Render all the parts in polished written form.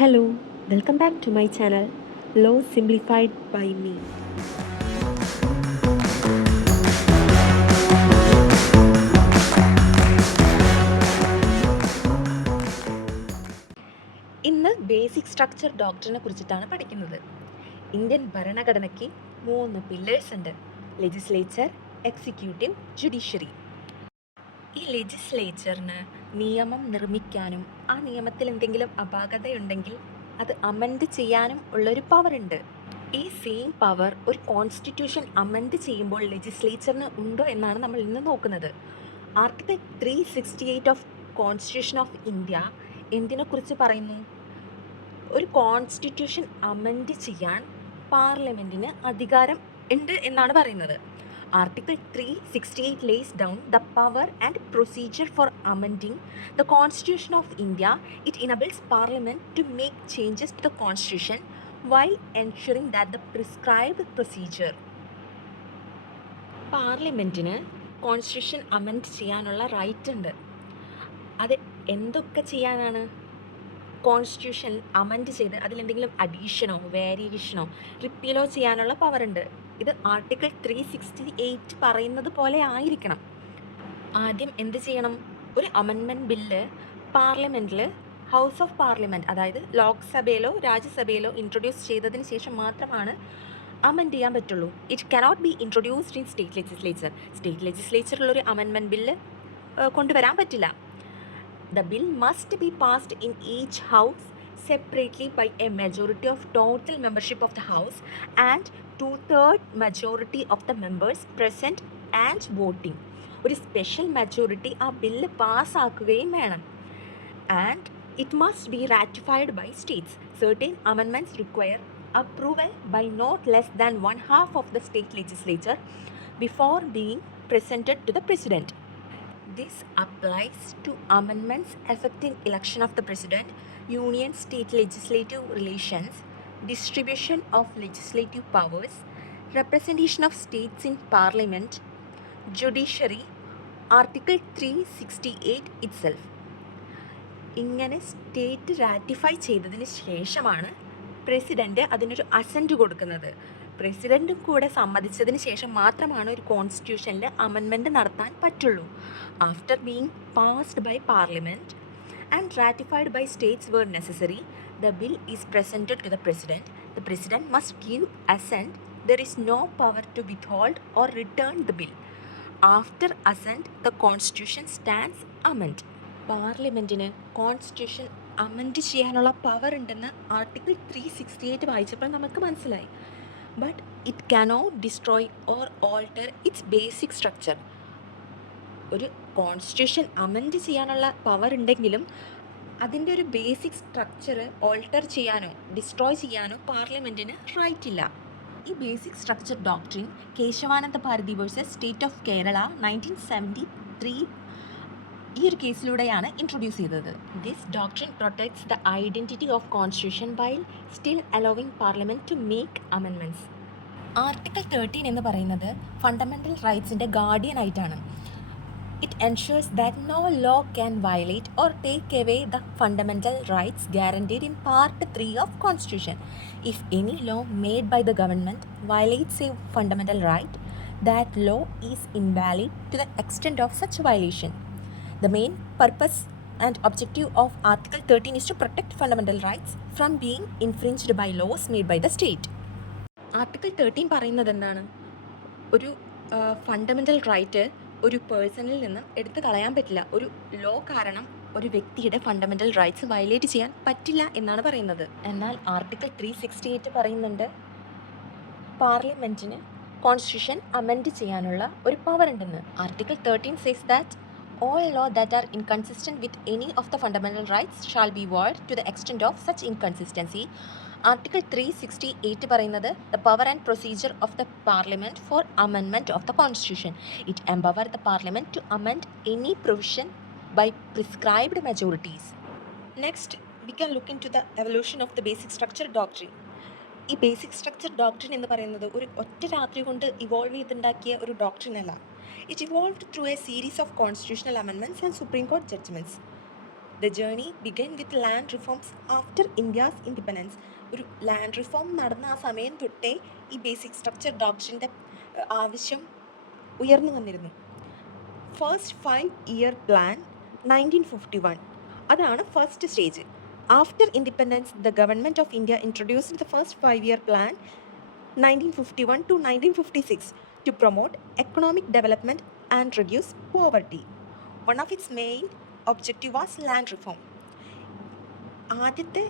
Hello, welcome back to my channel, Law Simplified by me. ഇന്ന് basic structure ഡോക്ടറിനെ കുറിച്ചിട്ടാണ് പഠിക്കുന്നത്. ഇന്ത്യൻ ഭരണഘടനയ്ക്ക് 3 പില്ലേഴ്സ് ഉണ്ട്: ലെജിസ്ലേച്ചർ, എക്സിക്യൂട്ടീവ്, ജുഡീഷ്യറി. ഈ ലെജിസ്ലേച്ചറിന് നിയമം നിർമ്മിക്കാനും ആ നിയമത്തിൽ എന്തെങ്കിലും അപാകതയുണ്ടെങ്കിൽ അത് അമെൻഡ് ചെയ്യാനും ഉള്ളൊരു പവർ ഉണ്ട്. ഈ സെയിം പവർ ഒരു കോൺസ്റ്റിറ്റ്യൂഷൻ അമെൻഡ് ചെയ്യുമ്പോൾ ലെജിസ്ലേച്ചറിന് ഉണ്ടോ എന്നാണ് നമ്മൾ ഇന്ന് നോക്കുന്നത്. Article 368 of constitution of India എന്തിനെക്കുറിച്ച് പറയുന്നു? ഒരു കോൺസ്റ്റിറ്റ്യൂഷൻ അമെൻഡ് ചെയ്യാൻ പാർലമെൻറ്റിന് അധികാരം ഉണ്ട് എന്നാണ് പറയുന്നത്. Article 368 lays down the power and procedure for amending the Constitution of India. It enables Parliament to make changes to the Constitution while ensuring that the prescribed procedure. പാർലമെൻറ്റിന് constitution amend ചെയ്യാനുള്ള right ഉണ്ട്. അത് എന്തൊക്കെ ചെയ്യാനാണ്? Constitution amend ചെയ്ത് അതിലെന്തെങ്കിലും അഡീഷനോ വേരിയേഷനോ റിപ്പീലോ ചെയ്യാനുള്ള power ഉണ്ട്. ഇത് ആർട്ടിക്കിൾ 368 പറയുന്നത് പോലെ ആയിരിക്കണം. ആദ്യം എന്ത് ചെയ്യണം? ഒരു അമെൻമെൻറ്റ് ബില്ല് പാർലമെൻറ്റിൽ ഹൗസ് ഓഫ് പാർലമെൻറ്റ്, അതായത് ലോക്സഭയിലോ രാജ്യസഭയിലോ ഇൻട്രൊഡ്യൂസ് ചെയ്തതിന് ശേഷം മാത്രമാണ് അമെൻഡ് ചെയ്യാൻ പറ്റുള്ളൂ. It cannot be introduced in state legislature. State ലെജിസ്ലേച്ചറിലൊരു അമെൻമെൻറ്റ് ബില്ല് കൊണ്ടുവരാൻ പറ്റില്ല. The bill must be passed in each house separately by a majority of total membership of the house and 2/3 majority of the members present and voting. ഒരു special majority ആ bill പാസ്സാക്കുകയും വേണം. And it must be ratified by states. Certain amendments require approval by not less than 1/2 of the state legislature before being presented to the president. This applies to amendments affecting election of the president, union-state legislative relations, distribution of legislative powers, representation of states in parliament, judiciary, Article 368 itself. ഇങ്ങനെ state ratify ചെയ്തതിന് ശേഷമാണ് president അതിനൊരു assent കൊടുക്കുന്നത്. പ്രസിഡൻറ്റും കൂടെ സമ്മതിച്ചതിന് ശേഷം മാത്രമാണ് ഒരു കോൺസ്റ്റിറ്റ്യൂഷനിൽ amendment നടത്താൻ പറ്റുള്ളൂ. After being passed by parliament and ratified by states where necessary, the bill is presented to the president. The president must give assent. There is no power to withhold or return the bill. After assent the constitution stands amend. പാർലമെൻറ്റിന് constitution amend ചെയ്യാനുള്ള power ഉണ്ടെന്ന് article 368 വായിച്ചപ്പോൾ നമുക്ക് മനസ്സിലായി. But it cannot destroy or alter its basic structure. ഒരു constitution amend ചെയ്യാനുള്ള power ഉണ്ടെങ്കിലും അതിൻ്റെ ഒരു ബേസിക് സ്ട്രക്ചർ ഓൾട്ടർ ചെയ്യാനോ ഡിസ്ട്രോയ് ചെയ്യാനോ പാർലമെൻറ്റിന് റൈറ്റ് ഇല്ല. ഈ basic structure doctrine Kesavananda Bharati versus state of Kerala 1973 ഈ ഒരു കേസിലൂടെയാണ് ഇൻട്രൊഡ്യൂസ് ചെയ്തത്. This doctrine protects the identity of constitution while still allowing parliament to make amendments. Article 13 എന്ന് പറയുന്നത് ഫണ്ടമെൻ്റൽ റൈറ്റ്സിൻ്റെ ഗാർഡിയൻ ആയിട്ടാണ്. It ensures that no law can violate or take away the fundamental rights guaranteed in Part 3 of Constitution. If any law made by the government violates a fundamental right, that law is invalid to the extent of such violation. The main purpose and objective of Article 13 is to protect fundamental rights from being infringed by laws made by the state. Article 13 പറയുന്നത് എന്താണ്? ഒരു fundamental right ഒരു പേഴ്സണിൽ നിന്ന് എടുത്തു കളയാൻ പറ്റില്ല. ഒരു law കാരണം ഒരു വ്യക്തിയുടെ ഫണ്ടമെൻ്റൽ റൈറ്റ്സ് വയലേറ്റ് ചെയ്യാൻ പറ്റില്ല എന്നാണ് പറയുന്നത്. എന്നാൽ ആർട്ടിക്കിൾ 368 പറയുന്നുണ്ട് പാർലമെൻറ്റിന് കോൺസ്റ്റിറ്റ്യൂഷൻ അമെൻഡ് ചെയ്യാനുള്ള ഒരു പവർ ഉണ്ടെന്ന്. Article 13 says that all law that are inconsistent with any of the fundamental rights shall be void to the extent of such inconsistency. Article 368 പറയുന്നത് the power and procedure of the parliament for amendment of the constitution. It empower the parliament to amend any provision by prescribed majorities. Next, we can look into the evolution of the basic structure doctrine. ഈ basic structure doctrine എന്ന് പറയുന്നത് ഒരു ഒറ്റ രാത്രി കൊണ്ട് evolve ചെയ്തുണ്ടാക്കിയ ഒരു doctrine അല്ല. It evolved through A series of constitutional amendments and supreme court judgements. The journey began with land reforms after India's independence. ഒരു ലാൻഡ് റിഫോം നടന്ന ആ സമയം തൊട്ടേ ഈ ബേസിക് സ്ട്രക്ചർ ഡോക്ട്രിൻ്റെ ആവശ്യം ഉയർന്നു വന്നിരുന്നു. ഫസ്റ്റ് 5-year പ്ലാൻ 1951, അതാണ് first stage. After independence the government of India introduced the first 5-year plan 1951 to 1956 to promote economic development and reduce poverty. One of its main objective was land reform. ആദ്യത്തെ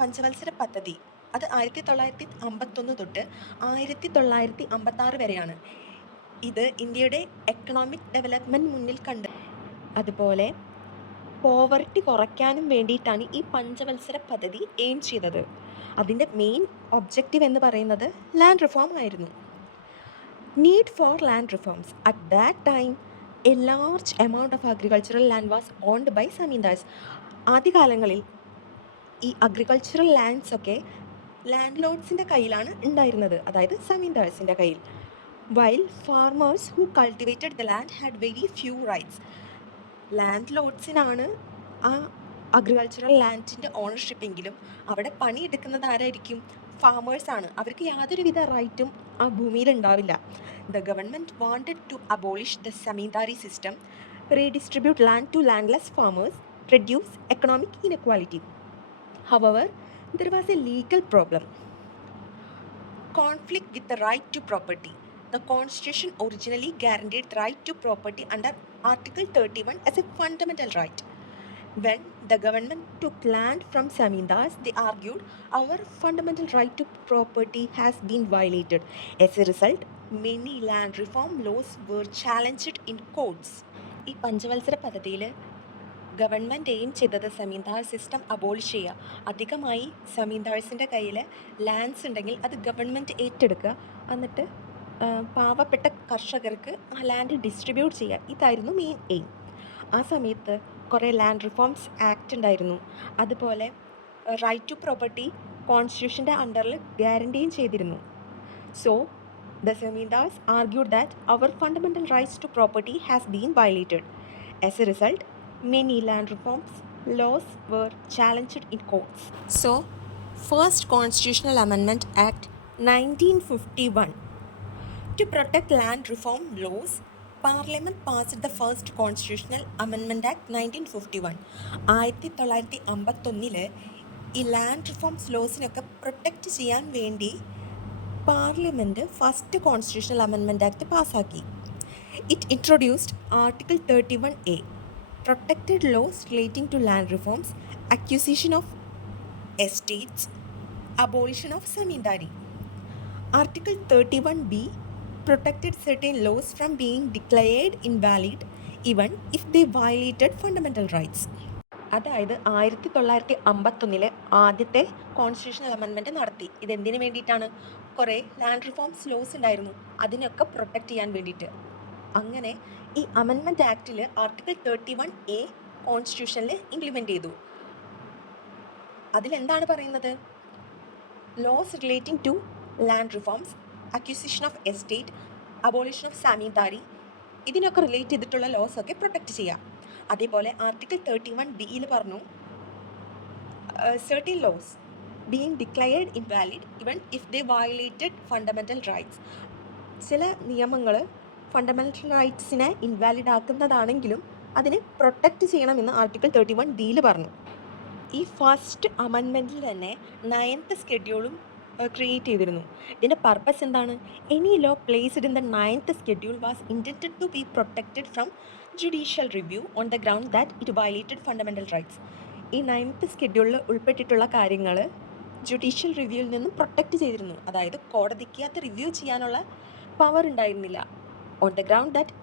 പഞ്ചവത്സര പദ്ധതി അത് 1951 തൊട്ട് 1956 വരെയാണ്. ഇത് ഇന്ത്യയുടെ economic development മുന്നിൽ കണ്ട്, അതുപോലെ പോവർട്ടി കുറയ്ക്കാനും വേണ്ടിയിട്ടാണ് ഈ പഞ്ചവത്സര പദ്ധതി എയിം ചെയ്തത്. അതിൻ്റെ മെയിൻ ഒബ്ജക്റ്റീവ് എന്ന് പറയുന്നത് ലാൻഡ് റിഫോം ആയിരുന്നു. Need for land reforms. At that time a large amount of agricultural land was owned by zamindars. ആദ്യകാലങ്ങളിൽ ഈ അഗ്രികൾച്ചറൽ ലാൻഡ്സ് ഒക്കെ ലാൻഡ് ലോഡ്സിൻ്റെ കയ്യിലാണ് ഉണ്ടായിരുന്നത്, അതായത് സമീന്ദാർസിൻ്റെ കയ്യിൽ. While farmers who cultivated the land had very few rights. Land ലോഡ്സിനാണ് ആ അഗ്രികൾച്ചറൽ ലാൻഡിൻ്റെ ഓണർഷിപ്പെങ്കിലും അവിടെ പണിയെടുക്കുന്നത് ആരായിരിക്കും? ഫാമേഴ്സാണ്. അവർക്ക് യാതൊരുവിധ റൈറ്റും ആ ഭൂമിയിൽ ഉണ്ടാവില്ല. The government wanted to abolish the zamindari system, redistribute land to landless farmers, reduce economic inequality. However, there was a legal problem. Conflict with the right to property. The Constitution originally guaranteed the right to property under Article 31 as a fundamental right. When the government took land from Zamindars, they argued our fundamental right to property has been violated. As a result, many land reform laws were challenged in courts. ഈ പഞ്ചവത്സര പദ്ധതിയിൽ government aim ചെയ്തത് സമീന്ദാർ system abolish ചെയ്യുക. അധികമായി സമീന്ദാർസിൻ്റെ കയ്യിൽ lands ഉണ്ടെങ്കിൽ അത് government ഏറ്റെടുക്കുക, എന്നിട്ട് പാവപ്പെട്ട കർഷകർക്ക് ആ ലാൻഡ് ഡിസ്ട്രിബ്യൂട്ട് ചെയ്യുക. ഇതായിരുന്നു മെയിൻ എയിം. ആ സമയത്ത് കുറേ ലാൻഡ് റിഫോംസ് ആക്ട് ഉണ്ടായിരുന്നു. അതുപോലെ റൈറ്റ് ടു പ്രോപ്പർട്ടി കോൺസ്റ്റിറ്റ്യൂഷൻ്റെ അണ്ടറിൽ ഗ്യാരണ്ടിയും ചെയ്തിരുന്നു. So the zamindars argued that അവർ fundamental rights to property has been violated. As a result many land reforms laws were challenged in courts. So, first Constitutional Amendment Act 1951. To protect land reform laws, Parliament passed the first Constitutional Amendment Act 1951. 1951 ഈ land reforms ലോസിനൊക്കെ protect ചെയ്യാൻ വേണ്ടി parliament first constitutional amendment act പാസ്സാക്കി. It introduced article 31A, protected laws relating to land reforms, acquisition of estates, abolition of zamindari. Article 31B protected certain laws from being declared invalid even if they violated fundamental rights. അതായത് 1951 ആദ്യത്തെ constitutional amendment നടത്തി. ഇതെന്തിനു വേണ്ടിയിട്ടാണ്? കുറേ land reforms loss ഉണ്ടായിരുന്നു, അതിനൊക്കെ protect ചെയ്യാൻ വേണ്ടിയിട്ട്. അങ്ങനെ ഈ അമെൻമെൻറ്റ് ആക്റ്റിൽ ആർട്ടിക്കിൾ 31A കോൺസ്റ്റിറ്റ്യൂഷനിൽ ഇംപ്ലിമെൻ്റ് ചെയ്തു. അതിലെന്താണ് പറയുന്നത്? Laws relating to land reforms, acquisition of estate, abolition of zamindari, ഇതിനൊക്കെ റിലേറ്റ് ചെയ്തിട്ടുള്ള ലോസ് ഒക്കെ പ്രൊട്ടക്റ്റ് ചെയ്യാം. അതേപോലെ ആർട്ടിക്കിൾ 31B പറഞ്ഞു certain laws being declared invalid even if they violated fundamental rights. ചില നിയമങ്ങൾ ഫണ്ടമെൻ്റൽ റൈറ്റ്സിനെ ഇൻവാലിഡ് ആക്കുന്നതാണെങ്കിലും അതിനെ പ്രൊട്ടക്റ്റ് ചെയ്യണമെന്ന് ആർട്ടിക്കിൾ 31D പറഞ്ഞു. ഈ ഫസ്റ്റ് അമെൻമെൻറ്റിൽ തന്നെ 9th സ്കെഡ്യൂളും ക്രിയേറ്റ് ചെയ്തിരുന്നു. ഇതിൻ്റെ പർപ്പസ് എന്താണ്? Any law placed in the 9th schedule was intended to be protected from judicial review on the ground that it violated fundamental rights. ഈ 9th സ്കെഡ്യൂളിൽ ഉൾപ്പെട്ടിട്ടുള്ള കാര്യങ്ങൾ ജുഡീഷ്യൽ റിവ്യൂവിൽ നിന്നും പ്രൊട്ടക്റ്റ് ചെയ്തിരുന്നു. അതായത് കോടതിക്ക് അത് റിവ്യൂ ചെയ്യാനുള്ള പവർ ഉണ്ടായിരുന്നില്ല. On the ground that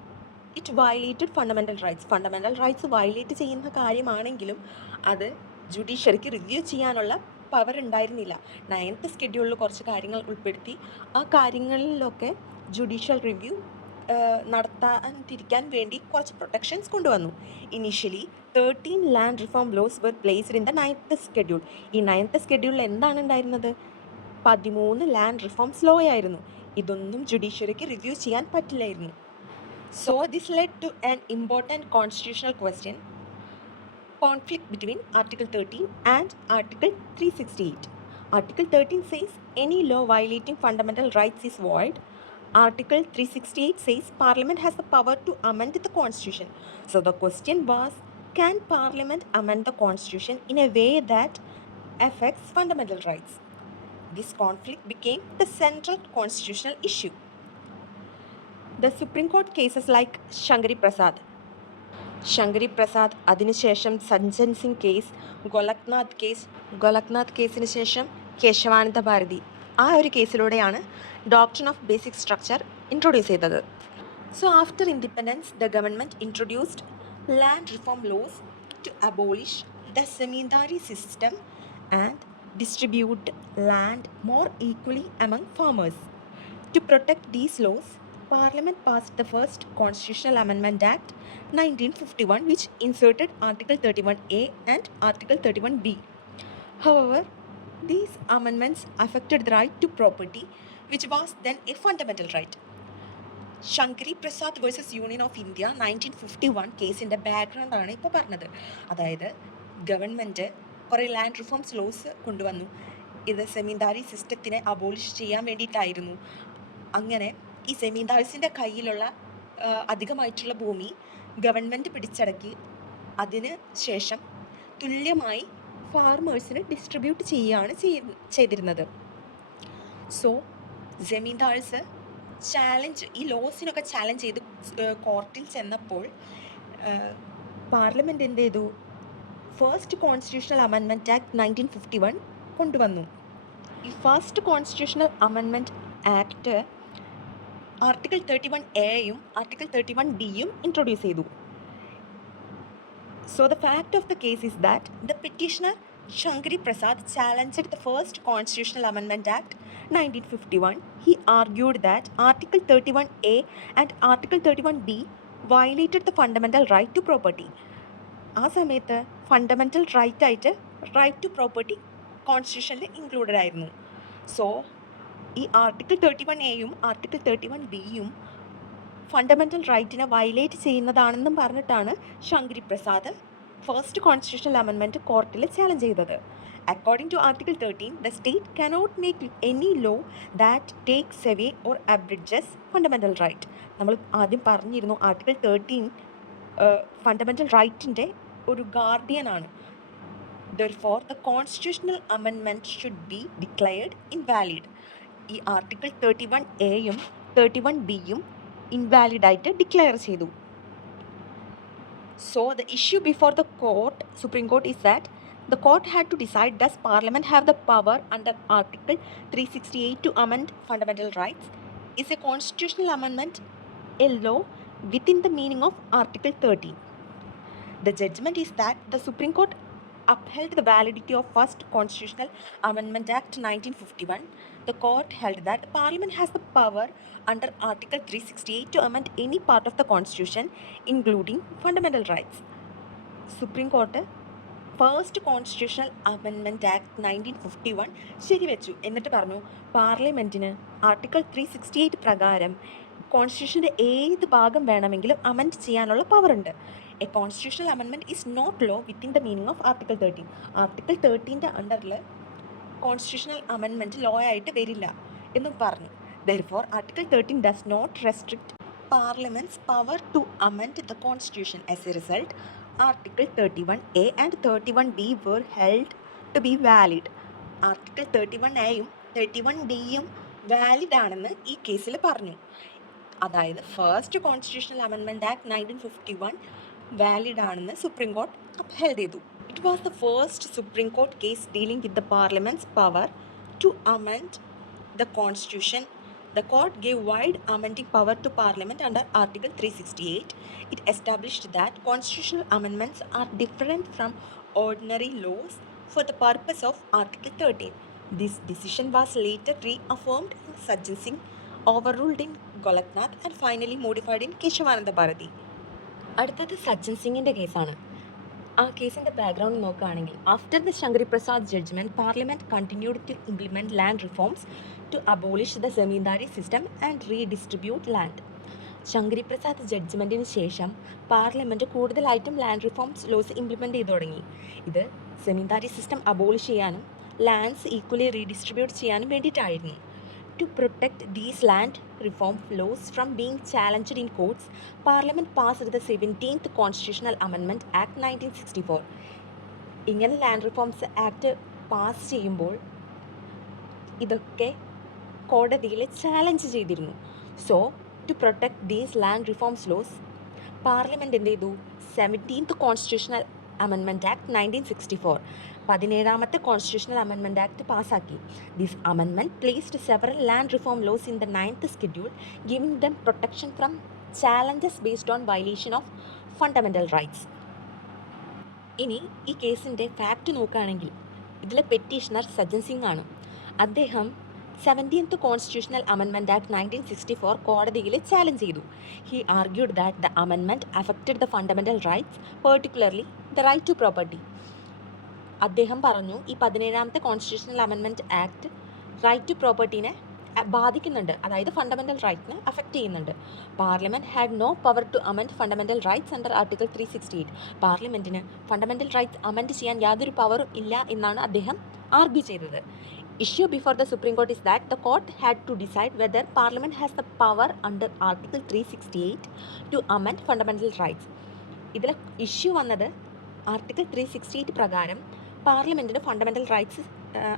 it violated fundamental rights. Fundamental rights violate ചെയ്യുന്ന കാര്യമാണെങ്കിലും അത് ജുഡീഷ്യറിക്ക് റിവ്യൂ ചെയ്യാനുള്ള പവർ ഉണ്ടായിരുന്നില്ല. 9th സ്കെഡ്യൂളിൽ കുറച്ച് കാര്യങ്ങൾ ഉൾപ്പെടുത്തി ആ കാര്യങ്ങളിലൊക്കെ ജുഡീഷ്യൽ റിവ്യൂ നടത്താതിരിക്കാൻ വേണ്ടി കുറച്ച് പ്രൊട്ടക്ഷൻസ് കൊണ്ടുവന്നു. Initially 13 land reform laws were placed in the 9th schedule. ഈ 9th സ്കെഡ്യൂളിൽ എന്താണ് ഉണ്ടായിരുന്നത്? 13 ലാൻഡ് റിഫോംസ് ലോ ആയിരുന്നു. ഇതൊന്നും ജുഡീഷ്യറിക്ക് റിവ്യൂ ചെയ്യാൻ പറ്റില്ലായിരുന്നു. So this led to an important constitutional question. conflict between Article 13 and Article 368. Article 13 says any law violating fundamental rights is void. Article 368 says Parliament has the power to amend the Constitution. So the question was, can Parliament amend the Constitution in a way that affects fundamental rights? This conflict became the central constitutional issue. The Supreme Court cases like Shankari Prasad, അതിനുശേഷം Sajjan Singh case, Golaknath കേസിന് ശേഷം കേശവാനന്ദ ഭാരതി, ആ ഒരു കേസിലൂടെയാണ് doctrine of basic structure introduce ചെയ്തത്. So after independence, the government introduced land reform laws to abolish the zamindari system and distribute land more equally among farmers. To protect these laws, Parliament passed the first Constitutional Amendment Act 1951, which inserted Article 31A and Article 31B. However, these amendments affected the right to property, which was then a fundamental right. Shankari Prasad versus union of India 1951 കേസിൻ്റെ ബാക്ക്ഗ്രൗണ്ടാണ് ഇപ്പോൾ പറഞ്ഞത്. അതായത് government കുറേ land reforms loss കൊണ്ടുവന്നു. ഇത് സെമീന്ദാരി സിസ്റ്റത്തിനെ abolish ചെയ്യാൻ വേണ്ടിയിട്ടായിരുന്നു. അങ്ങനെ ഈ സെമീന്ദാർസിൻ്റെ കയ്യിലുള്ള അധികമായിട്ടുള്ള ഭൂമി ഗവൺമെൻറ് പിടിച്ചടക്കി അതിന് ശേഷം തുല്യമായി ഫാർമേഴ്സിന് ഡിസ്ട്രിബ്യൂട്ട് ചെയ്യുകയാണ് ചെയ്തിരുന്നത്. സോ ജമീന്ദാർസ് ഈ ലോസിനൊക്കെ ചാലഞ്ച് ചെയ്ത് കോർട്ടിൽ ചെന്നപ്പോൾ പാർലമെൻറ്റ് എന്ത് ചെയ്തു? ഫസ്റ്റ് കോൺസ്റ്റിറ്റ്യൂഷണൽ അമെൻമെൻറ്റ് ആക്ട് 1951 കൊണ്ടുവന്നു. ഈ first constitutional amendment act article 31A article 31B introduce ചെയ്തു. So the fact of the case is that the petitioner Shankari Prasad challenged the first Constitutional Amendment Act 1951. He argued that Article 31A and Article 31B violated the fundamental right to property. ആ സമയത്ത് fundamental right to property കോൺസ്റ്റിറ്റ്യൂഷനിൽ included ആയിരുന്നു. So ഈ article 31A article 31B fundamental റൈറ്റിനെ violate ചെയ്യുന്നതാണെന്നും പറഞ്ഞിട്ടാണ് Shankari Prasad first constitutional amendment കോർട്ടിൽ challenge ചെയ്തത്. According to article 13, the state cannot make any law that takes away or abridges fundamental right. നമ്മൾ ആദ്യം പറഞ്ഞിരുന്നു ആർട്ടിക്കിൾ 13 ഫണ്ടമെൻ്റൽ റൈറ്റിൻ്റെ ഒരു ഗാർഡിയനാണ്. Therefore, the constitutional amendment should be declared invalid. ഈ article 31A 31B invalid ആയിട്ട് declare ചെയ്തു. So the issue before the Supreme Court is that the court had to decide, does Parliament have the power under Article 368 to amend fundamental rights? Is a constitutional amendment a law within the meaning of Article 13? The judgment is that the Supreme Court upheld the validity of first Constitutional Amendment Act 1951. The court held that Parliament has the power under Article 368 to amend any part of the Constitution, including fundamental rights. Supreme Court first constitutional amendment act 1951 ശരിവെച്ചു. എന്നിട്ട് പറഞ്ഞു പാർലമെൻറ്റിന് article 368 പ്രകാരം കോൺസ്റ്റിറ്റ്യൂഷൻ്റെ ഏത് ഭാഗം വേണമെങ്കിലും amend ചെയ്യാനുള്ള പവറുണ്ട്. A constitutional amendment is not law within the meaning of article 13. Article 13ൻ്റെ അണ്ടറിൽ കോൺസ്റ്റിറ്റ്യൂഷണൽ അമെൻമെൻറ്റ് ലോ ആയിട്ട് വരില്ല എന്നും പറഞ്ഞു. Therefore, Article 13 does not restrict Parliament's power to amend the Constitution. As a result, Article 31A and 31B were held to be valid. Article 31A 31B valid ആണെന്ന് ഈ കേസിൽ പറഞ്ഞു. അതായത് first constitutional amendment act 1951 valid ആണെന്ന് Supreme Court upheld ചെയ്തു. It was the first Supreme Court case dealing with the parliament's power to amend the Constitution. The court gave wide amending power to Parliament under Article 368. It established that constitutional amendments are different from ordinary laws for the purpose of Article 13. This decision was later reaffirmed in Sajjan Singh, overruled in Golaknath, and finally modified in Keshavananda Bharati. അടുത്തത് സജ്ജൻ സിംഗിൻ്റെ കേസാണ്. ആ കേസിൻ്റെ background നോക്കുകയാണെങ്കിൽ, after the Shankari Prasad judgment, parliament continued to implement land reforms to abolish the zamindari system and redistribute land. Shankari Prasad ജഡ്ജ്മെൻറ്റിന് ശേഷം parliament കൂടുതലായിട്ടും land reforms loss implement ചെയ്തു തുടങ്ങി. ഇത് സെമിന്താരി സിസ്റ്റം അബോളിഷ് ചെയ്യാനും ലാൻഡ്സ് ഈക്വലി റീഡിസ്ട്രിബ്യൂട്ട് ചെയ്യാനും വേണ്ടിയിട്ടായിരുന്നു. To protect these land reform laws from being challenged in courts, Parliament passed the 17th Constitutional Amendment Act 1964. ഇങ്ങനെ ലാൻഡ് റിഫോംസ് ആക്ട് പാസ് ചെയ്യുമ്പോൾ ഇതൊക്കെ കോടതിയിൽ ചാലഞ്ച് ചെയ്തിരുന്നു. So to protect these land reforms laws parliament എന്ത് ചെയ്തു? 17th constitutional amendment act 1964 17ാമത്തെ constitutional amendment act പാസ്സാക്കി. This amendment placed several land reform laws in the 9th schedule, giving them protection from challenges based on violation of fundamental rights. ഇനി ഈ കേസിൻ്റെ fact നോക്കുകയാണെങ്കിൽ ഇതിലെ petitioner Sajjan Singh ആണ്. അദ്ദേഹം 17th constitutional amendment act 1964 കോടതിയിൽ challenge ചെയ്തു. He argued that the amendment affected the fundamental rights, particularly the right to property. അദ്ദേഹം പറഞ്ഞു ഈ 17ാമത്തെ constitutional amendment act right to പ്രോപ്പർട്ടീനെ ബാധിക്കുന്നുണ്ട്, അതായത് ഫണ്ടമെൻ്റൽ റൈറ്റിനെ അഫക്റ്റ് ചെയ്യുന്നുണ്ട്. Parliament had no power to amend fundamental rights under article 368. പാർലമെൻറ്റിന് ഫണ്ടമെൻ്റൽ റൈറ്റ്സ് അമെൻഡ് ചെയ്യാൻ യാതൊരു പവറും ഇല്ല എന്നാണ് അദ്ദേഹം ആർഗ്യൂ ചെയ്തത്. Issue before the Supreme Court is that the court had to decide whether Parliament has the power under Article 368 to amend fundamental rights. ഇതിലെ issue വന്നത് ആർട്ടിക്കിൾ 368 പ്രകാരം പാർലമെൻറ്റിന് ഫണ്ടമെൻ്റൽ റൈറ്റ്സ്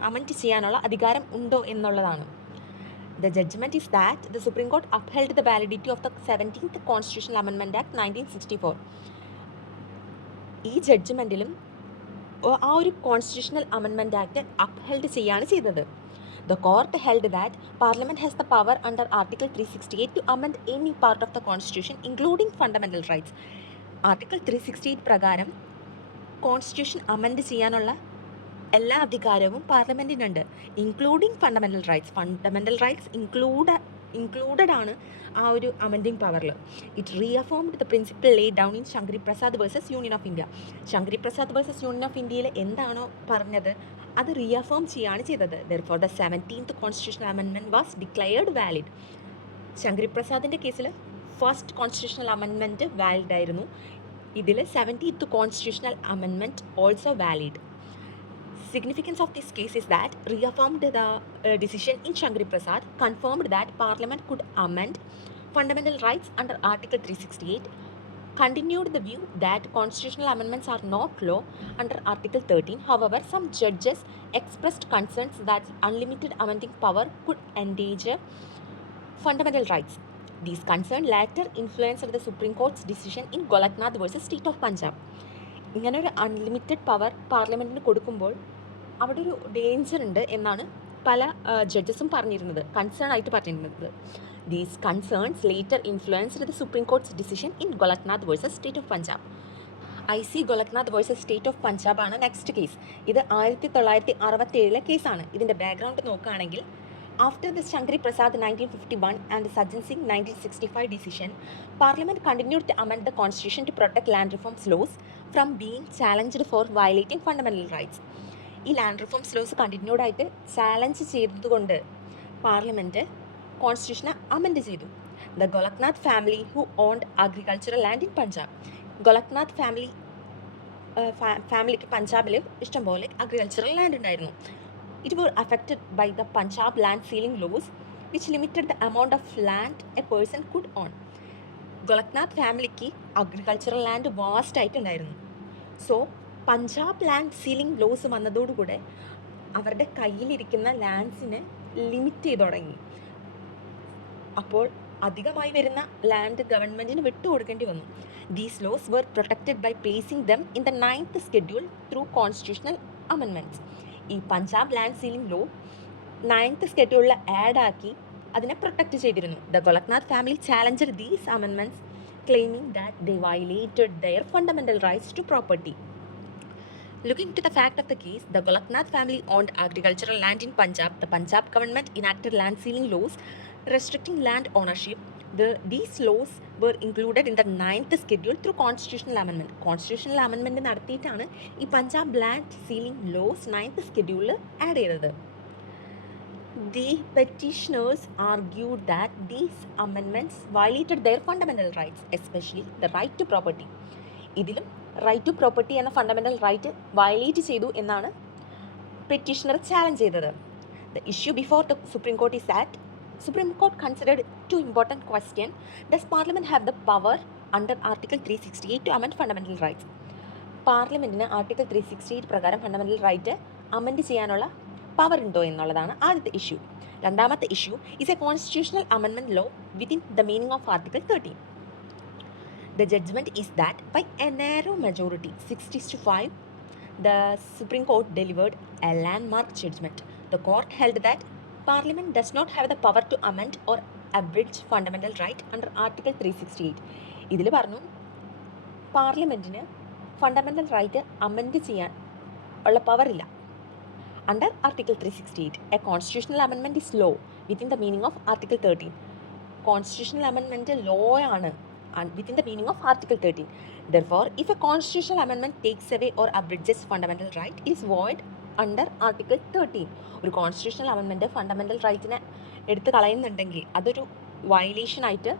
അമെൻഡ് ചെയ്യാനുള്ള അധികാരം ഉണ്ടോ എന്നുള്ളതാണ്. The judgment is that the Supreme Court upheld the validity of the 17th Constitutional Amendment Act 1964. ഈ ജഡ്ജ്മെൻറ്റിലും ആ ഒരു കോൺസ്റ്റിറ്റ്യൂഷണൽ അമെൻമെൻറ്റ് ആക്ട് അപ്ഹെൽഡ് ചെയ്യാണ് ചെയ്തത്. The court held that Parliament has the power under Article 368 to amend any part of the Constitution, including fundamental rights. Article 368 പ്രകാരം constitution amend ചെയ്യാനുള്ള എല്ലാ അധികാരവും പാർലമെൻറ്റിനുണ്ട്, including fundamental rights. Fundamental rights included ആണ് ആ ഒരു അമെൻഡിങ് പവറിൽ. It reaffirmed the principle lay down in Shankari Prasad versus union of India. Shankari Prasad versus union of ഇന്ത്യയിൽ എന്താണോ പറഞ്ഞത് അത് റീഅഫോം ചെയ്യാണ് ചെയ്തത്. Therefore, the 17th constitutional amendment was declared valid. Shankari പ്രസാദിൻ്റെ കേസിൽ ഫസ്റ്റ് കോൺസ്റ്റിറ്റ്യൂഷണൽ അമെൻമെൻറ്റ് വാലിഡ് ആയിരുന്നു. ഇതിൽ 17th constitutional amendment also valid. Significance of this case is that reaffirmed the decision in Shankari Prasad, confirmed that Parliament could amend fundamental rights under Article 368, continued the view that constitutional amendments are not law under Article 13. However, some judges expressed concerns that unlimited amending power could endanger fundamental rights. These concerns later influenced the Supreme Court's decision in Golaknath versus State of Punjab. ഇങ്ങനെ ഒരു unlimited power പാർലമെൻറ്റിന് കൊടുക്കുമ്പോൾ അവിടെ ഒരു danger ഉണ്ട് എന്നാണ് പല ജഡ്ജസും പറഞ്ഞിരുന്നത്, concern ആയിട്ട് പറഞ്ഞിരുന്നത്. These concerns later influenced the supreme കോർട്ട്സ് decision in Golaknath versus state of Punjab. IC Golaknath versus state of Punjab ആണ് നെക്സ്റ്റ് കേസ്. ഇത് 1967 കേസാണ്. ഇതിൻ്റെ ബാക്ക്ഗ്രൗണ്ട് നോക്കുകയാണെങ്കിൽ after the Shankari Prasad 1951 and the Sajjan Singh 1965 decision, Parliament continued to amend the Constitution to protect land reforms laws from being challenged for violating fundamental rights. ഈ land reforms loss continued ആയിട്ട് challenge ചെയ്തതുകൊണ്ട് parliament കോൺസ്റ്റിറ്റ്യൂഷനെ amend ചെയ്തു. The Golaknath family who owned agricultural land in Punjab. Golaknath ഫാമിലിക്ക് പഞ്ചാബിൽ ഇഷ്ടംപോലെ agricultural land ഉണ്ടായിരുന്നു. It were affected by the Punjab land ceiling laws, which limited the amount of land a person could own. Golaknath ഫാമിലിക്ക് agricultural land vast ആയിട്ടുണ്ടായിരുന്നു. So Punjab land ceiling laws വന്നതോടുകൂടെ അവരുടെ കയ്യിലിരിക്കുന്ന ലാൻഡ്സിനെ limit ചെയ്ത് തുടങ്ങി. അപ്പോൾ അധികമായി വരുന്ന ലാൻഡ് ഗവൺമെൻറ്റിന് വിട്ടുകൊടുക്കേണ്ടി വന്നു. These laws were protected by placing them in the 9th schedule through constitutional amendments. ഈ Punjab land ceiling law 9th സ്കെഡ്യൂളിൽ ആഡ് ആക്കി അതിനെ പ്രൊട്ടക്റ്റ് ചെയ്തിരുന്നു. The Golaknath family challenged these amendments, claiming that they violated their fundamental rights to property. Looking to the fact of the case, the Golaknath family owned agricultural land in Punjab. The Punjab government enacted land ceiling laws restricting land ownership. These laws were included in the 9th schedule through constitutional amendment. Constitutional amendment നടത്തിയിട്ടാണ് ഈ Punjab land ceiling laws 9th സ്കെഡ്യൂളിൽ add ചെയ്തത്. The petitioners argued that these amendments violated their fundamental rights, especially the right to property. ഇതിലും right to property എന്ന fundamental right violate ചെയ്തു എന്നാണ് petitioner challenge ചെയ്തത്. The issue before the Supreme Court is that Supreme Court considered two important questions. Does Parliament have the power under Article 368 to amend fundamental rights? പാർലമെൻറ്റിന് article 368 പ്രകാരം fundamental right amend ചെയ്യാനുള്ള power ഉണ്ടോ എന്നുള്ളതാണ് ആദ്യത്തെ issue. രണ്ടാമത്തെ issue is a constitutional amendment law within the meaning of article 13. The judgment is that by a narrow majority, 6-5, the Supreme Court delivered a landmark judgment. The court held that Parliament does not have the power to amend or abridge fundamental right under Article 368. ഇതിൽ പറഞ്ഞു പാർലമെൻറ്റിന് fundamental right amend ചെയ്യാൻ ഉള്ള പവറില്ല. Under article 368, a constitutional amendment is law within the meaning of article 13. Constitutional amendment law ആണ് within the meaning of Article 13. Therefore, if a constitutional amendment takes away or abridges fundamental right, it is void under Article 13. ഒരു constitutional amendment fundamental റൈറ്റിനെ എടുത്ത് കളയുന്നുണ്ടെങ്കിൽ അതൊരു violation ആയിട്ട്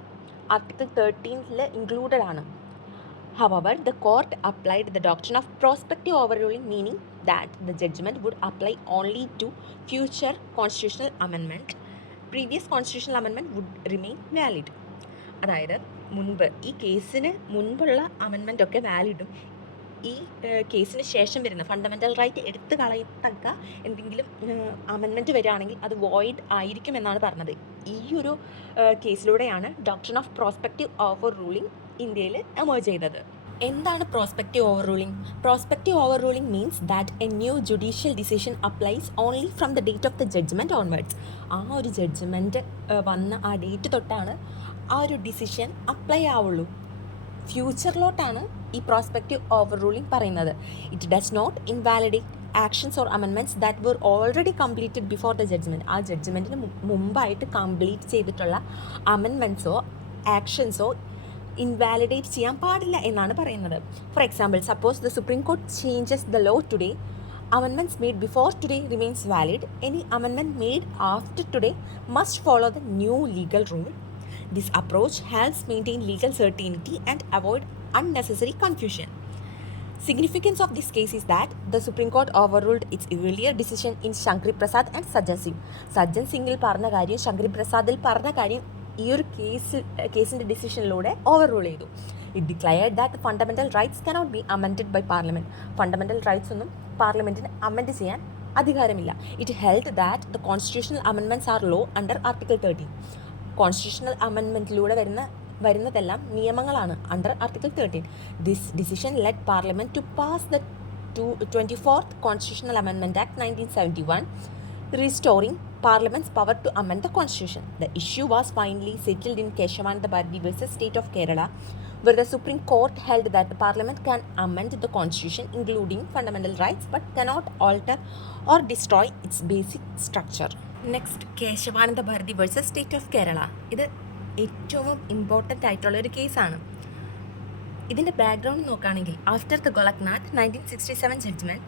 article 13 included ആണ്. However, the court applied the doctrine of prospective overruling, meaning that the judgment would apply only to future constitutional amendment. Previous constitutional amendment would remain valid. അതായത് മുൻപ് ഈ കേസിന് മുൻപുള്ള അമെൻമെൻ്റ് ഒക്കെ വാലിഡും ഈ കേസിന് ശേഷം വരുന്ന ഫണ്ടമെൻ്റൽ റൈറ്റ് എടുത്തു കളയത്തക്ക എന്തെങ്കിലും അമെൻമെൻറ്റ് വരികയാണെങ്കിൽ അത് വോയിഡ് ആയിരിക്കും എന്നാണ് പറഞ്ഞത്. ഈ ഒരു കേസിലൂടെയാണ് doctrine of prospective over ruling ഇന്ത്യയിൽ എമേർജ് ചെയ്തത്. എന്താണ് prospective over ruling? Prospective over ruling means that a new judicial decision applies only from the date of the judgment onwards. ആ ഒരു ജഡ്ജ്മെൻറ്റ് വന്ന ആ ഡേറ്റ് തൊട്ടാണ് ആ ഒരു ഡിസിഷൻ അപ്ലൈ ആവുള്ളൂ. ഫ്യൂച്ചറിലോട്ടാണ് ഈ പ്രോസ്പെക്റ്റീവ് ഓവർ റൂളിംഗ് പറയുന്നത്. It does not invalidate actions or amendments that were already completed before the judgment. ആ ജഡ്ജ്മെൻറ്റിന് മുമ്പായിട്ട് കംപ്ലീറ്റ് ചെയ്തിട്ടുള്ള അമെൻമെൻറ്റ്സോ ആക്ഷൻസോ ഇൻവാലിഡേറ്റ് ചെയ്യാൻ പാടില്ല എന്നാണ് പറയുന്നത്. For example, suppose the supreme Court changes the law today, amendments made before today remains valid. Any amendment made after today must follow the new legal rule. This approach helps maintain legal certainty and avoid unnecessary confusion. Significance of this case is that the Supreme Court overruled its earlier decision in Shankari Prasad and Sajjan Singh. Sajjan Singhil പറഞ്ഞ കാര്യം ശങ്കരി പ്രസാദിൽ പറഞ്ഞ കാര്യം ഈ ഒരു കേസിൻ്റെ ഡിസിഷനിലൂടെ overrule ചെയ്തു. It declared that fundamental rights cannot be amended by parliament. Fundamental rights ഒന്നും പാർലമെൻറ്റിന് അമെൻഡ് ചെയ്യാൻ അധികാരമില്ല. It held that the constitutional amendments are law under article 13. Constitutional അമെൻമെൻറ്റിലൂടെ വരുന്നതെല്ലാം നിയമങ്ങളാണ് under article 13. This decision led parliament to pass the 24th Constitutional Amendment Act 1971, restoring Parliament's power to amend the Constitution. The issue was finally settled in Keshavananda Bharati versus State of Kerala, where the Supreme Court held that the Parliament can amend the Constitution, including fundamental rights, but cannot alter or destroy its basic structure. Next, Kesavananda Bharati versus state of Kerala. ഇത് ഏറ്റവും important ആയിട്ടുള്ള ഒരു കേസാണ്. ഇതിൻ്റെ background നോക്കുകയാണെങ്കിൽ, after the Golaknath 1967 judgment,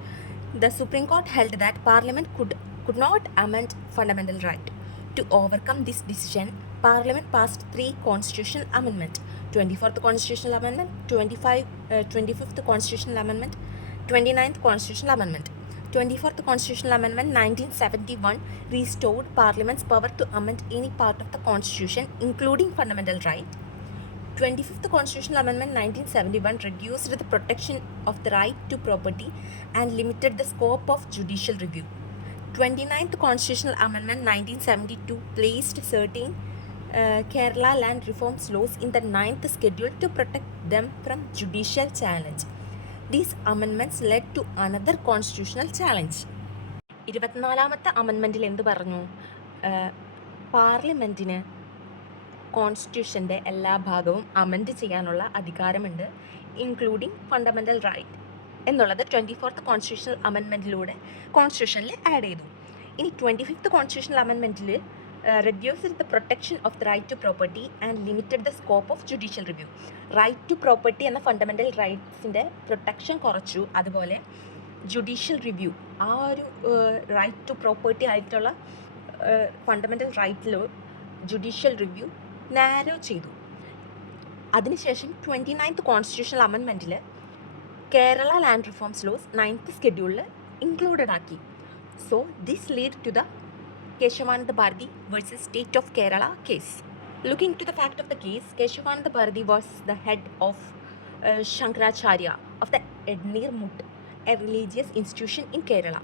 the supreme Court held that parliament could not amend fundamental right. To overcome this decision, Parliament passed 3 constitutional amendments: 24th Constitutional Amendment, 25th Constitutional Amendment, 29th Constitutional Amendment. 24th Constitutional Amendment 1971 restored Parliament's power to amend any part of the Constitution, including fundamental right. 25th Constitutional Amendment 1971 reduced the protection of the right to property and limited the scope of judicial review. 29th Constitutional Amendment 1972 placed certain Kerala land reforms laws in the 9th schedule to protect them from judicial challenge. These amendments led to another constitutional challenge. 24ാമത്തെ അമെൻമെൻറ്റിൽ എന്ത് പറഞ്ഞു? പാർലമെൻറ്റിന് കോൺസ്റ്റിറ്റ്യൂഷൻ്റെ എല്ലാ ഭാഗവും amend ചെയ്യാനുള്ള അധികാരമുണ്ട്, including fundamental right എന്നുള്ളത് 24th constitutional അമെൻമെൻറ്റിലൂടെ കോൺസ്റ്റിറ്റ്യൂഷനിൽ add ചെയ്തു. ഇനി 25th constitutional അമെൻമെൻറ്റിൽ reduced the protection of the right to property and limited the scope of judicial review. Right to property എന്ന ഫണ്ടമെൻ്റൽ റൈറ്റ്സിൻ്റെ പ്രൊട്ടക്ഷൻ കുറച്ചു. അതുപോലെ ജുഡീഷ്യൽ റിവ്യൂ, ആ ഒരു റൈറ്റ് ടു പ്രോപ്പർട്ടി ആയിട്ടുള്ള ഫണ്ടമെൻ്റൽ റൈറ്റിലോ ജുഡീഷ്യൽ റിവ്യൂ നാരോ ചെയ്തു. അതിനുശേഷം 29th കോൺസ്റ്റിറ്റ്യൂഷണൽ അമെൻമെൻറ്റിൽ Kerala land reforms laws 9th സ്കെഡ്യൂളിൽ ഇൻക്ലൂഡഡ് ആക്കി. So this lead to the Keshavananda Bharati versus State of Kerala case. Looking to the fact of the case, Keshavananda Bharati was the head of Shankaracharya of the Ednir Mut, a religious institution in Kerala.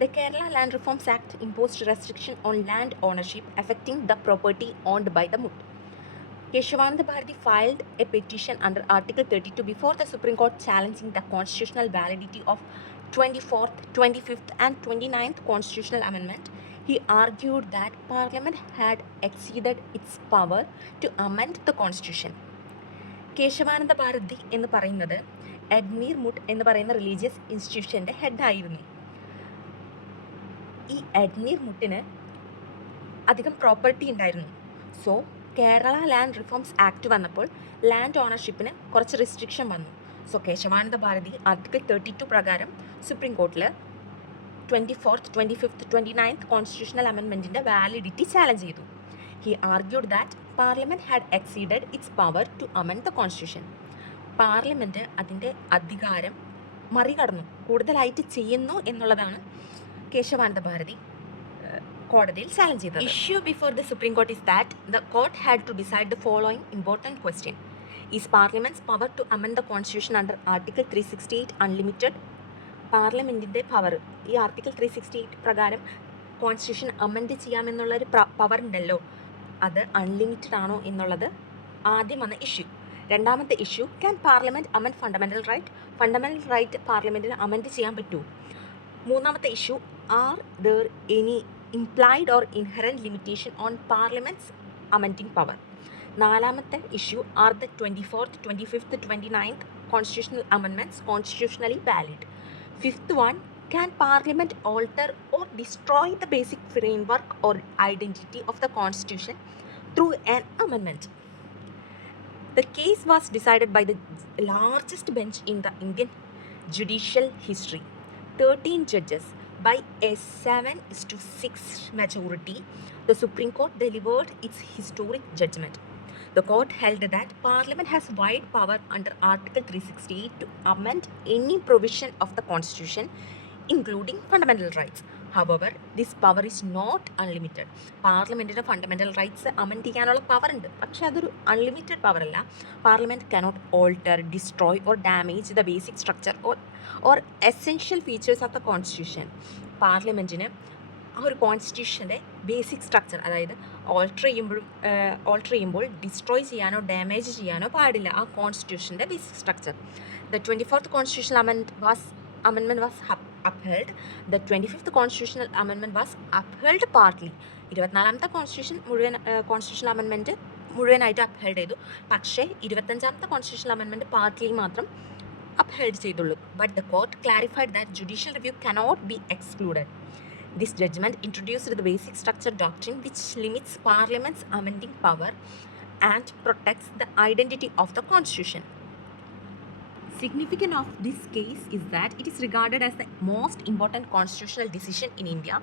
The Kerala Land Reforms Act imposed restriction on land ownership affecting the property owned by the Mut. Keshavananda Bharati filed a petition under Article 32 before the Supreme Court challenging the constitutional validity of 24th, 25th and 29th constitutional amendment. He argued that Parliament had exceeded its power to amend the constitution. Kesavananda Bharati എന്ന് പറയുന്നത് എഡ്മീർ മുട്ട് എന്ന് പറയുന്ന religious ഇൻസ്റ്റിറ്റ്യൂഷൻ്റെ ഹെഡായിരുന്നു. ഈ എഡ്മീർ മുട്ടിന് അധികം property ഉണ്ടായിരുന്നു. So Kerala land reforms act വന്നപ്പോൾ ലാൻഡ് ഓണർഷിപ്പിന് കുറച്ച് റെസ്ട്രിക്ഷൻ വന്നു. സോ കേശവാനന്ദ ഭാരതി ആർട്ടിക്കിൾ 32 പ്രകാരം സുപ്രീം കോർട്ടിൽ 24th, 25th, 29th കോൺസ്റ്റിറ്റ്യൂഷണൽ അമെൻമെൻറ്റിൻ്റെ വാലിഡിറ്റി ചാലഞ്ച് ചെയ്തു. He argued that parliament had exceeded its power to amend the constitution. Parliament അതിൻ്റെ അധികാരം മറികടന്നു, കൂടുതലായിട്ട് ചെയ്യുന്നു എന്നുള്ളതാണ് കേശവാനന്ദ ഭാരതി കോടതിയിൽ ചാലഞ്ച് ചെയ്തത്. Issue before the supreme court is that the court had to decide the following important question: is parliament's power to amend the constitution under article 368 unlimited? പാർലമെൻറ്റിൻ്റെ power ഈ ആർട്ടിക്കിൾ 368 പ്രകാരം കോൺസ്റ്റിറ്റ്യൂഷൻ അമെൻഡ് ചെയ്യാമെന്നുള്ളൊരു പവർ ഉണ്ടല്ലോ, അത് unlimited ആണോ എന്നുള്ളത് ആദ്യം വന്ന issue. രണ്ടാമത്തെ issue, can parliament amend fundamental right? Fundamental right പാർലമെൻറ്റിന് അമെൻഡ് ചെയ്യാൻ പറ്റുമോ? മൂന്നാമത്തെ issue, are there any implied or inherent limitation on parliament's amending power? നാലാമത്തെ issue, are the 24th, 25th, 29th constitutional amendments constitutionally valid? Fifth one, can Parliament alter or destroy the basic framework or identity of the Constitution through an amendment? The case was decided by the largest bench in the Indian judicial history, 13 judges. By a 7-6 majority, the Supreme Court delivered its historic judgment. The court held that Parliament has wide power under Article 368 to amend any provision of the Constitution, including fundamental rights. However, this power is not unlimited. പാർലമെൻറ്റിന് fundamental rights amend ചെയ്യാനുള്ള power ഉണ്ട്, പക്ഷേ അതൊരു unlimited power അല്ല. Parliament cannot alter, destroy or damage the basic structure or essential features of the constitution. പാർലമെൻറ്റിന് ആ ഒരു കോൺസ്റ്റിറ്റ്യൂഷൻ്റെ ബേസിക് സ്ട്രക്ചർ, അതായത് ഓൾട്ടർ ചെയ്യുമ്പോൾ ഡിസ്ട്രോയ് ചെയ്യാനോ ഡാമേജ് ചെയ്യാനോ പാടില്ല ആ കോൺസ്റ്റിറ്റ്യൂഷൻ്റെ basic structure. The 24th constitutional amendment was upheld. The 25th constitutional amendment was upheld partly. 24ാമത്തെ കോൺസ്റ്റിറ്റ്യൂഷണൽ അമെൻമെൻറ്റ് മുഴുവനായിട്ട് അപ്ഹെൽഡ് ചെയ്തു, പക്ഷേ 25ാമത്തെ കോൺസ്റ്റിറ്റ്യൂഷണൽ അമെൻമെൻറ്റ് പാർട്ട്ലി മാത്രം upheld ചെയ്തുള്ളൂ. But the court clarified that judicial review cannot be excluded. This judgment introduced the basic structure doctrine, which limits Parliament's amending power and protects the identity of the Constitution. Significant of this case is that it is regarded as the most important constitutional decision in India.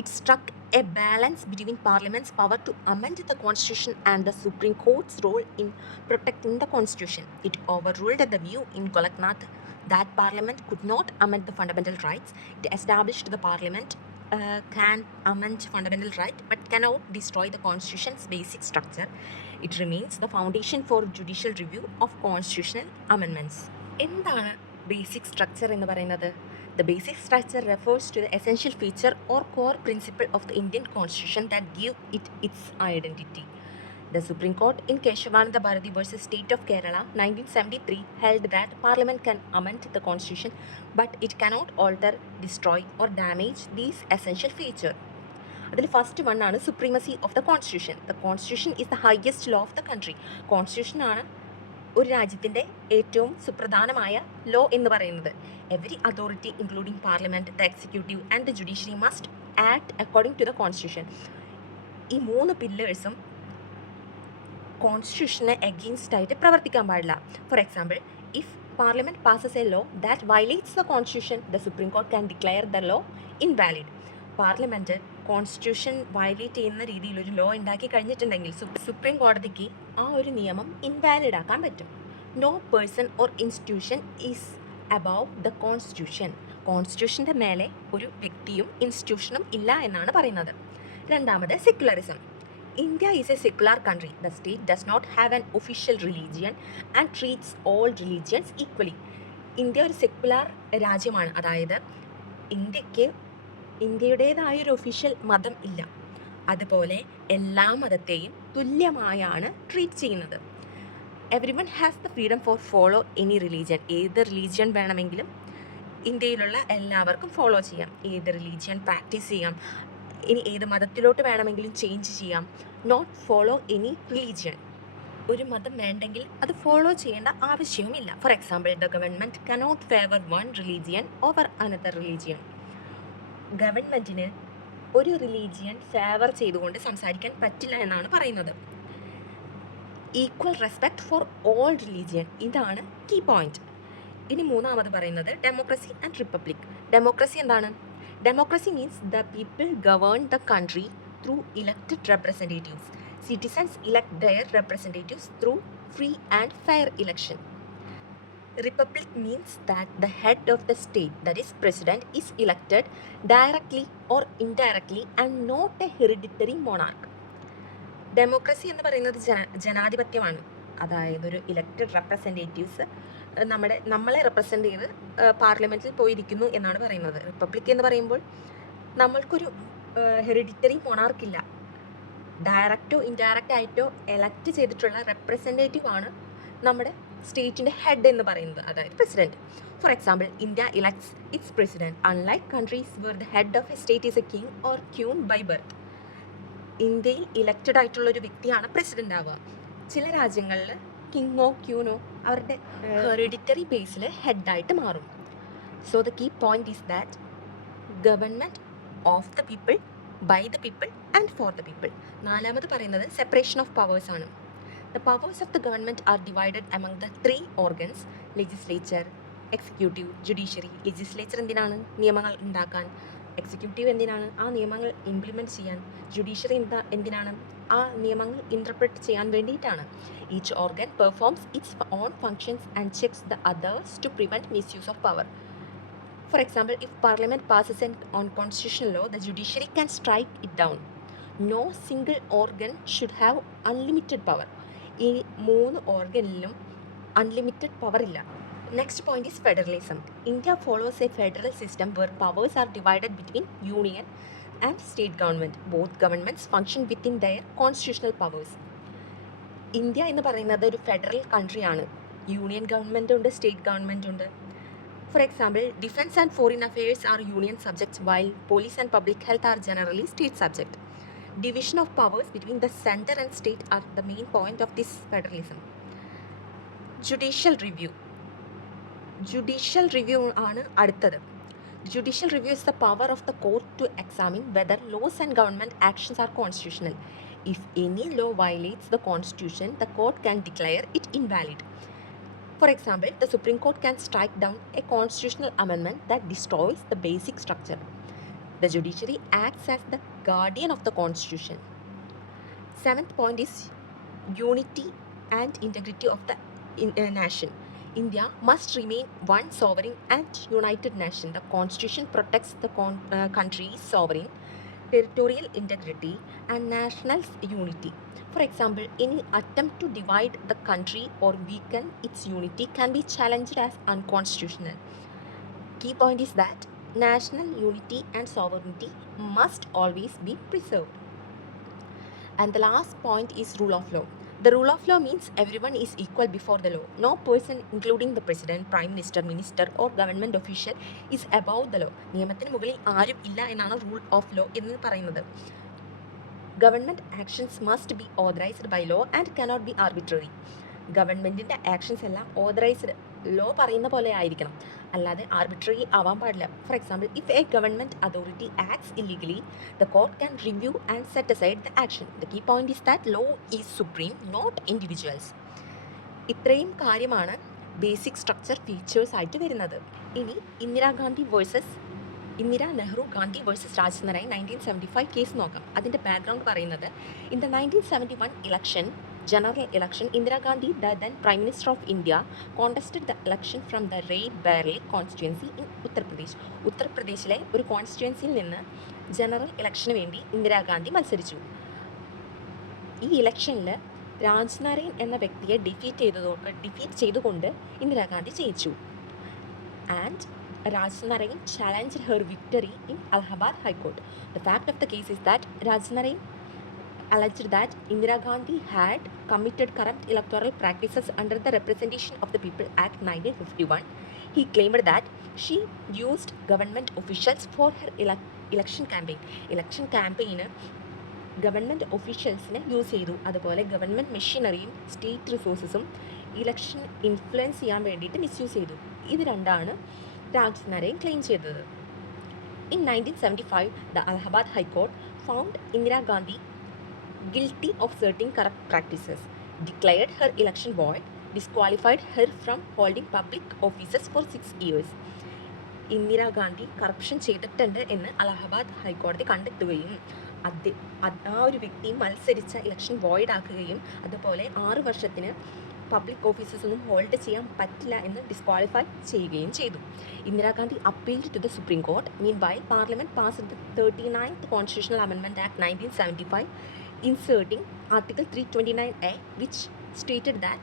It struck a balance between Parliament's power to amend the Constitution and the Supreme Court's role in protecting the Constitution. It overruled the view in Golaknath that Parliament could not amend the fundamental rights. It established the Parliament can amend fundamental right but cannot destroy the Constitution's basic structure. It remains the foundation for judicial review of constitutional amendments. എന്താണ് basic structure എന്ന് പറയുന്നത്? The basic structure refers to the essential feature or core principle of the Indian constitution that give it its identity. The Supreme Court in Keshavananda Bharati versus State of Kerala 1973 held that Parliament can amend the Constitution but it cannot alter, destroy or damage these essential features. അതിൽ first one ആണ് supremacy of the constitution. The constitution is the highest law of the country. കോൺസ്റ്റിറ്റ്യൂഷനാണ് ഒരു രാജ്യത്തിൻ്റെ ഏറ്റവും സുപ്രധാനമായ law എന്ന് പറയുന്നത്. Every authority including parliament, the executive and the judiciary must act according to the constitution. ഈ 3 പില്ലേഴ്സും കോൺസ്റ്റിറ്റ്യൂഷന് എഗെയിൻസ്റ്റ് ആയിട്ട് പ്രവർത്തിക്കാൻ പാടില്ല. For example, if parliament passes a law that violates the constitution, the supreme court can declare the law invalid. Parliament constitution violate ചെയ്യുന്ന രീതിയിൽ ഒരു law ഉണ്ടാക്കി കഴിഞ്ഞിട്ടുണ്ടെങ്കിൽ സുപ്രീം കോടതിക്ക് ആ ഒരു നിയമം ഇൻവാലിഡ് ആക്കാൻ പറ്റും. No person or institution is above the constitution. കോൺസ്റ്റിറ്റ്യൂഷൻ്റെ മേലെ ഒരു വ്യക്തിയും ഇൻസ്റ്റിറ്റ്യൂഷനും ഇല്ല എന്നാണ് പറയുന്നത്. രണ്ടാമത് secularism. India is a secular country. The state does not have an official religion and treats all religions equally. India ഒരു സെക്യുലർ രാജ്യമാണ്. അതായത് ഇന്ത്യയുടേതായൊരു ഒഫീഷ്യൽ മതം ഇല്ല. അതുപോലെ എല്ലാ മതത്തെയും തുല്യമായാണ് ട്രീറ്റ് ചെയ്യുന്നത്. Every one has the freedom for follow any religion. ഏത് റിലീജിയൻ വേണമെങ്കിലും ഇന്ത്യയിലുള്ള എല്ലാവർക്കും ഫോളോ ചെയ്യാം. ഏത് റിലീജിയൻ പ്രാക്ടീസ് ചെയ്യാം. ഇനി ഏത് മതത്തിലോട്ട് വേണമെങ്കിലും ചേഞ്ച് ചെയ്യാം. Not follow any religion. ഒരു മതം വേണ്ടെങ്കിൽ അത് ഫോളോ ചെയ്യേണ്ട ആവശ്യവുമില്ല. For example, the government cannot favour one religion over another religion. ഗവൺമെൻറ്റിന് ഒരു റിലീജിയൻ ഫേവർ ചെയ്തുകൊണ്ട് സംസാരിക്കാൻ പറ്റില്ല എന്നാണ് പറയുന്നത്. Equal respect for all religion, ഇതാണ് കീ പോയിന്റ്. ഇനി മൂന്നാമത് പറയുന്നത് ഡെമോക്രസി ആൻഡ് റിപ്പബ്ലിക്. ഡെമോക്രസി എന്താണ്? Democracy means the people govern the country through elected representatives. Citizens elect their representatives through free and fair election. Republic means that the head of the state, that is president, is elected directly or indirectly and not a hereditary monarch. Democracy എന്ന് പറയുന്നത് ജനാധിപത്യമാണ്. അതായത് ഒരു elected representatives നമ്മളെ represent ചെയ്ത് പാർലമെൻറ്റിൽ പോയിരിക്കുന്നു എന്നാണ് പറയുന്നത്. റിപ്പബ്ലിക് എന്ന് പറയുമ്പോൾ നമ്മൾക്കൊരു ഹെറിഡിറ്ററി മൊണാർക്കില്ല. ഡയറക്റ്റോ ഇൻഡയറക്റ്റ് ആയിട്ടോ എലക്ട് ചെയ്തിട്ടുള്ള റെപ്രസെൻറ്റേറ്റീവ് ആണ് നമ്മുടെ സ്റ്റേറ്റിൻ്റെ ഹെഡ് എന്ന് പറയുന്നത്, അതായത് president. For example, India elects its president unlike countries where the head of a state is a king or queen by birth. ഇന്ത്യയിൽ ഇലക്റ്റഡ് ആയിട്ടുള്ളൊരു വ്യക്തിയാണ് പ്രസിഡൻ്റ് ആവുക. ചില രാജ്യങ്ങളിൽ കിങ്ങോ ക്യൂനോ അവരുടെ ഹെറിഡിറ്ററി ബേസിൽ ഹെഡായിട്ട് മാറും. So the key point is that government of the people, by the people and for the people. നാലാമത് പറയുന്നത് സെപ്പറേഷൻ ഓഫ് പവേഴ്സ് ആണ്. The powers of the government are divided among the 3 organs: legislature, executive, judiciary. Legislature എന്തിനാണ്? നിയമങ്ങൾ ഉണ്ടാക്കാൻ. Executive എന്തിനാണ്? ആ നിയമങ്ങൾ implement ചെയ്യാൻ. ജുഡീഷ്യറി എന്തിനാണ്? ആ നിയമങ്ങൾ ഇൻ്റർപ്രറ്റ് ചെയ്യാൻ വേണ്ടിയിട്ടാണ്. Each organ performs its own functions and checks the others to prevent misuse of power. For example, if Parliament passes on constitutional law, the judiciary can strike it down. No single organ should have unlimited power. ഈ 3 ഓർഗനിലും unlimited power ഇല്ല. Next point is federalism. India follows a federal system where powers are divided between union and state government. Both governments function within their constitutional powers. India എന്ന് പറയുന്നത് ഒരു federal കൺട്രിയാണ്. Union government ഉണ്ട്, state government ഉണ്ട്. For example, defense and foreign affairs are union subjects, while police and public health are generally state subject. Division of powers between the center and state are the main point of this federalism. Judicial review. Judicial review ആണ് അടുത്തത്. Judicial review is the power of the court to examine whether laws and government actions are constitutional. If any law violates the constitution, the court can declare it invalid. For example, the Supreme Court can strike down a constitutional amendment that destroys the basic structure. The judiciary acts as the guardian of the constitution. 7th point is unity and integrity of the nation. India must remain one sovereign and united nation. The constitution protects the country's sovereign, territorial integrity and national unity. For example, any attempt to divide the country or weaken its unity can be challenged as unconstitutional. Key point is that national unity and sovereignty must always be preserved. And the last point is rule of law. The rule of law means everyone is equal before the law. No person, including the president, prime minister or government official, is above the law. നിയമത്തിന് മുകളിൽ ആരും ഇല്ല എന്നാണ് rule of law എന്ന് പറയുന്നത്. Government actions must be authorized by law and cannot be arbitrary. ഗവൺമെൻറ്റിൻ്റെ actions എല്ലാം authorised, law പറയുന്ന പോലെ ആയിരിക്കണം, അല്ലാതെ ആർബിട്രറി ആവാൻ പാടില്ല. For example, if a government authority acts illegally, the court can review and set aside the action. The key point is that law is supreme, not individuals. ഇത്രയും കാര്യമാണ് basic structure features ആയിട്ട് വരുന്നത്. ഇനി Indira Gandhi versus Indira Nehru Gandhi versus Raj Narain 1975 case നോക്കാം. അതിൻ്റെ background പറയുന്നത്, in the 1971 election, general election, Indira Gandhi, the then Prime Minister of India, contested the election from the Rae Bareli constituency in Uttar Pradesh. ഉത്തർപ്രദേശിലെ ഒരു കോൺസ്റ്റിറ്റ്യുവൻസിയിൽ നിന്ന് ജനറൽ ഇലക്ഷന് വേണ്ടി ഇന്ദിരാഗാന്ധി മത്സരിച്ചു. ഈ ഇലക്ഷനിൽ രാജ്നാരായൺ എന്ന വ്യക്തിയെ ഡിഫീറ്റ് ചെയ്തുകൊണ്ട് ഇന്ദിരാഗാന്ധി ജയിച്ചു. And Rajnarayan challenged her victory in Allahabad High Court. The fact of the case is that Rajnarayan alleged that Indira Gandhi had committed corrupt electoral practices under the Representation of the People Act 1951. He claimed that she used government officials for her election campaign. Election campaign government ഒഫീഷ്യൽസിനെ use ചെയ്തു. അതുപോലെ government മെഷീനറിയും state റിസോഴ്സസും election influence ചെയ്യാൻ വേണ്ടിയിട്ട് misuse ചെയ്തു. ഇത് രണ്ടാണ് രാജ്നാരായൺ ക്ലെയിം ചെയ്തത്. In 1975, the Allahabad High Court found Indira Gandhi guilty of certain corrupt practices, declared her election void, disqualified her from holding public offices for 6 years. Indira Gandhi corruption ചെയ്തിട്ടുണ്ട് എന്ന് അലഹബാദ് ഹൈക്കോടതി കണ്ടെത്തുകയും ആ ഒരു വ്യക്തി മത്സരിച്ച ഇലക്ഷൻ വോയിഡ് ആക്കുകയും അതുപോലെ 6 വർഷത്തിന് പബ്ലിക് ഓഫീസസ് ഒന്നും ഹോൾഡ് ചെയ്യാൻ പറ്റില്ല എന്ന് ഡിസ്ക്വാളിഫൈ ചെയ്യുകയും ചെയ്തു. Indira Gandhi appealed to the supreme court. Meanwhile parliament passed the 39th constitutional amendment act 1975, inserting Article 329A, which stated that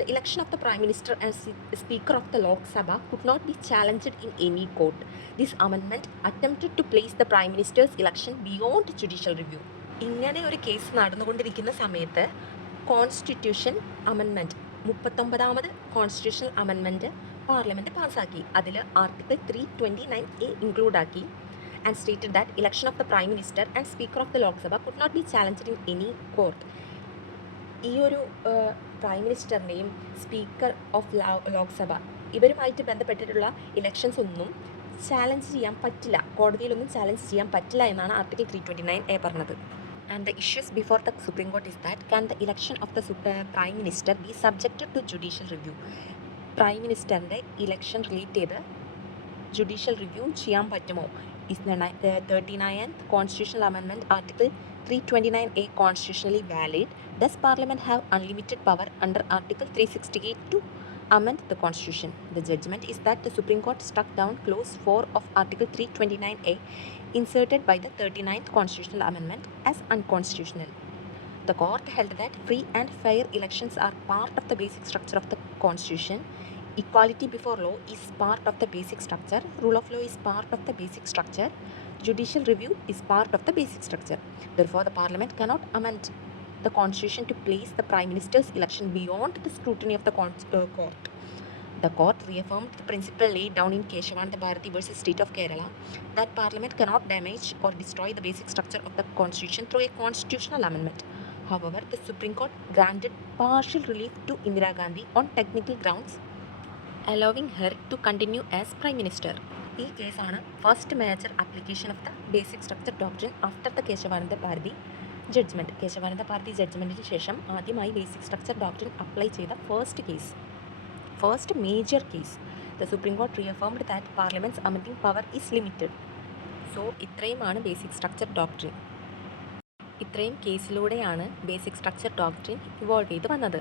the election of the Prime Minister as Speaker of the Lok Sabha could not be challenged in any court. This amendment attempted to place the Prime Minister's election beyond judicial review. ഇങ്ങനെ ഒരു case നടന്നുകൊണ്ടിരിക്കുന്ന സമയത്ത് constitution amendment 39th constitutional amendment parliament പാസ്സാക്കി. അതിൽ article 329A include ആക്കി and stated that election of the Prime Minister and Speaker of the Lok Sabha could not be challenged in any court. ഈ ഒരു prime മിനിസ്റ്ററിനെയും speaker of Lok Sabha ഇവരുമായിട്ട് ബന്ധപ്പെട്ടിട്ടുള്ള elections ഒന്നും challenge ചെയ്യാൻ പറ്റില്ല, കോടതിയിലൊന്നും challenge ചെയ്യാൻ പറ്റില്ല എന്നാണ് ആർട്ടിക്കിൾ 329A പറഞ്ഞത്. And the issues before the supreme court is that can the election of the prime minister be subjected to judicial review. Prime മിനിസ്റ്ററിൻ്റെ ഇലക്ഷൻ റിലേറ്റ് ചെയ്ത് ജുഡീഷ്യൽ റിവ്യൂ ചെയ്യാൻ പറ്റുമോ? Is the 39th constitutional amendment article 329A constitutionally valid? Does parliament have unlimited power under article 368 to amend the constitution? The judgment is that the Supreme Court struck down clause 4 of article 329A inserted by the 39th constitutional amendment as unconstitutional. The court held that free and fair elections are part of the basic structure of the constitution. Equality before law is part of the basic structure. Rule of law is part of the basic structure. Judicial review is part of the basic structure. Therefore, the parliament cannot amend the constitution to place the prime minister's election beyond the scrutiny of the court. The court reaffirmed the principle laid down in Keshavananda Bharati versus State of Kerala that parliament cannot damage or destroy the basic structure of the constitution through a constitutional amendment. However, the Supreme Court granted partial relief to Indira Gandhi on technical grounds, allowing her to continue as Prime Minister. ഈ കേസാണ് first major application of the basic structure doctrine after the Kesavananda Bharati judgment. Kesavananda Bharati ജഡ്ജ്മെൻറ്റിന് ശേഷം ആദ്യമായി basic structure doctrine apply ചെയ്ത first major case. The supreme court reaffirmed that parliament's amending power is limited. So ഇത്രയുമാണ് basic structure doctrine. ഇത്രയും കേസിലൂടെയാണ് basic structure doctrine evolve ചെയ്ത് വന്നത്.